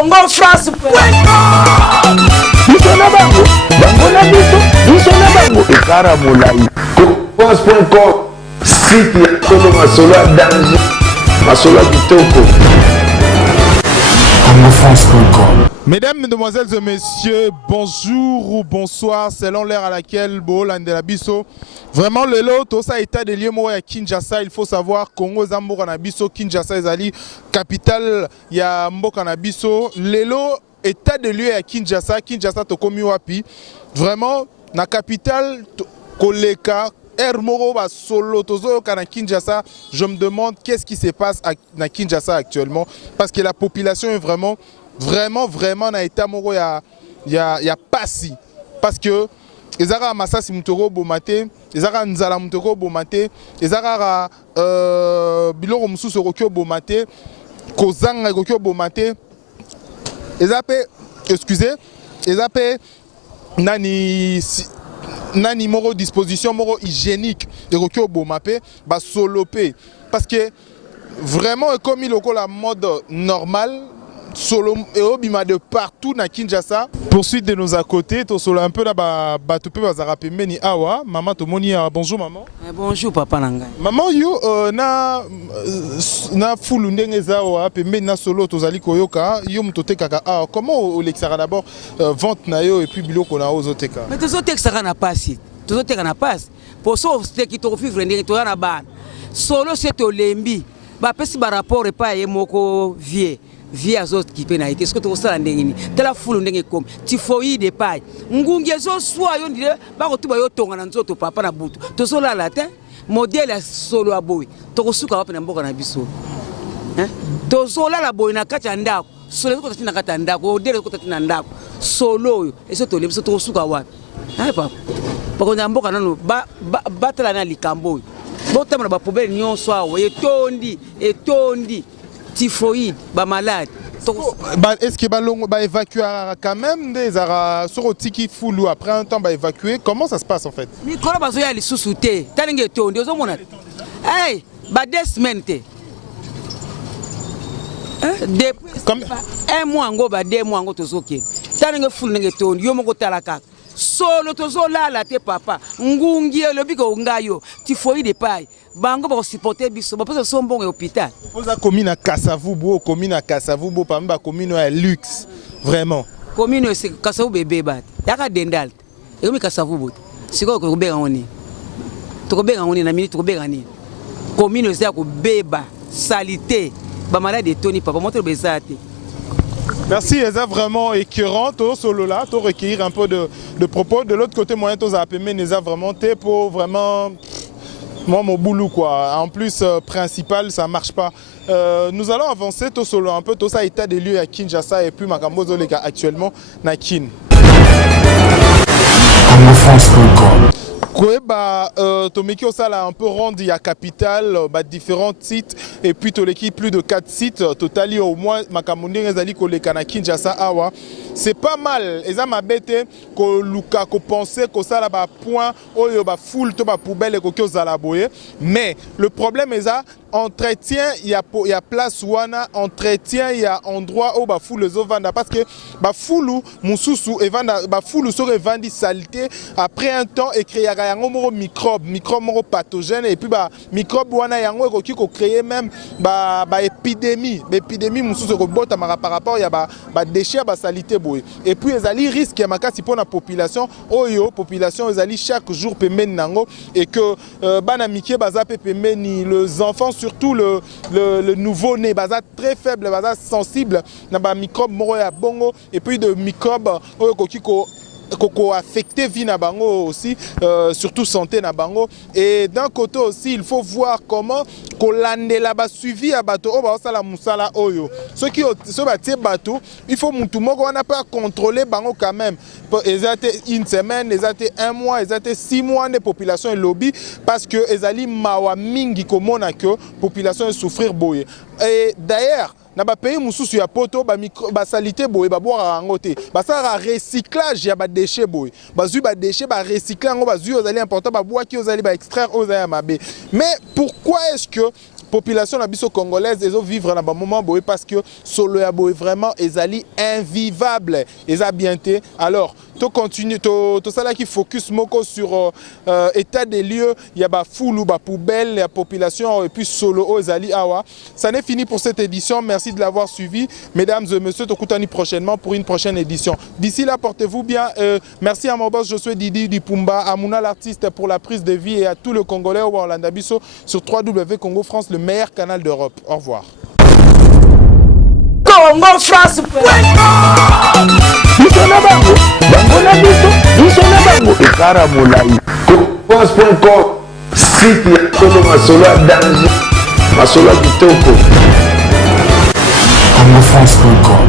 Congo France. Biso na bango, bango na biso na bango. Ekara molai. France.com, site ya solo masolo ya danger, masolo ya kitoko. CongoFrance.com. Mesdames, Mesdemoiselles et Messieurs, bonjour ou bonsoir selon l'heure à laquelle Bolandela Bisso. Vraiment, le lot, tout ça état de lieu à Kinshasa. Il faut savoir Congo Zambo Nabiso, Kinshasa est capitale, il y a Mboka Nabiso. Le lot, état de lieu à Kinshasa, Kinshasa Tokomi Wapi. Vraiment, la capitale, Koleka. Moro solo tozo kana Kinshasa, je me demande qu'est-ce qui se passe à Kinshasa actuellement parce que la population est vraiment na état moro ya pasi parce que ezara masasi mutoro bomate ezara nzala mutoro bomate ezara biloko mususu rokyo bomate kozanga rokyo bomate ezape excusez ezape nani moro disposition moro hygiénique de rokyo bomapé ba solopé parce que vraiment comme il la mode normale solo et obima de partout na Kinshasa. Poursuite de nos à côté to solo un peu là ba topé bazara pembeni awa maman to moni bonjour maman. Bonjour papa nanga. Maman yo na fulu ndenge zawa pembeni na solo tozali koyoka yo mutote kaka comment o lexara d'abord vente na yo et puis biloko na ozoteka. Mais tozoteka na pasi. Tozoteka na pasi. Pour ça qui to vivre ndenge to na ba. Solo c'est olembi. Ba pesi ba rapport et pas yemoko vie. Vie à autres qui peine été ce que tu as ndengini tela fulu ndenge comme typhoïde paille ngungi zo soit yo ndile ba ko tuba yo tonga na nzoto papa na butu to so la latin modèle solo aboy to ko suka wapi na mboka na biso to so la boy na kati ndako solo ko tina kati ndako modèle ko tina ndako solo yo eso to lebiso to suka wapi papa pako na mboka nano ba tala na likambo bo tamana ba poubelle nyonso awo etondi typhoïde, ba malade. Est-ce que va évacuer quand même des soroti qui foulou après un temps va évacuer? Comment ça se passe en fait? Micro bazoya li sous-souté. Talinge tondi ozo mona. Hey, ba 2 semaines te. Comme un mois ngo ba 2 mois ngo tozoke. Talinge foulou nge tondi yo moko talaka. Solo tozo la te papa. Ngungi le biko ngayo. Typhoïde paille. Bango ba supporter biso ba pesa so mbongo hôpital. Oza commune à Kassavubo, commune à Kassavubo pamba commune à luxe vraiment. Commune c'est Kassavubo bébé bat. Yaka dendal. Et mi Kassavubo. Siko ko bega ngoni. To ko bega ngoni na minute ko bega ni. Commune c'est ko beba salité. Ba malade toni papa montre bezate. Merci, Eza vraiment écœurant, to solo là, to recueillir un peu de propos. De l'autre côté, moyen to zapémer Neza vraiment t'es pour vraiment moi mon boulot quoi. En plus principal ça marche pas. Nous allons avancer tout solo un peu tout ça état des lieux à Kinshasa et puis Makambozo les gars actuellement na Kin. CongoFrance.com. Bah, Tomeki Osala un peu rendu à capitale, différents sites et puis l'équipe plus de 4 sites total au moins Makamundi Rezali Kolekana Kinshasa Awa. C'est pas mal. Et ça m'a bête que Luka ko penser que ça là bas point oyo ba full to ba poubelle et que ça la boye. Mais le problème est ça entretien il y a place wana entretien il y a endroit où ba full les vanda parce que ba fullu mususu et vanda ba fullu serait vendu saleté après un temps et créer yango microbe moro pathogène et puis ba microbe wana yango ko créer même ba épidémie mususu ko bota par rapport il y a ba déchets ba saleté boy et puis ezali risque makasi pour la population oyo population ezali chaque jour pemeni nango et que bana miké baza pemeni les enfants surtout le nouveau-né, baza très faible, baza sensible, na ba microbe moro ya bongo et puis de microbes koko affecté vie na bango aussi surtout santé na bango et d'un côté aussi il faut voir comment kolandela ba suivi à bateau o ba sala musala oyo ceux qui so ba tie bateau il faut mutu moko on n'a pas contrôler bango quand même ezate une semaine ezate un mois ezate 6 mois de population et lobby parce que ezali mawa mingi komona que population souffrir boye et d'ailleurs na ba pays mususu ya poto ba salité boye ba boire ngote ba ça recyclage ya ba déchets boye ba zu ba déchets ba recycler ngo ba zu ozali important ba boire qui ozali ba extraire ozali mabe mais pourquoi est-ce que population la biso congolaise ezo vivre na ba moment boye parce que solo ya boye vraiment ezali invivable eza bien té. Alors to continue to sala qui focus moko sur état des lieux, il y a ba foule ou ba poubelle la population et puis solo ezali awa. Ça n'est fini pour cette édition. Merci de l'avoir suivi mesdames et messieurs, tokutani prochainement pour une prochaine édition. D'ici là, portez-vous bien. Merci à mon boss Josué Didi Dipumba, à Mouna l'artiste pour la prise de vie et à tout le Congolais au Orlando Bisso sur 3W Congo France, le meilleur canal d'Europe. Au revoir. Congo France. France.com, site ya Solo Masolo à danger, Masolo à Kitoko. CongoFrance.com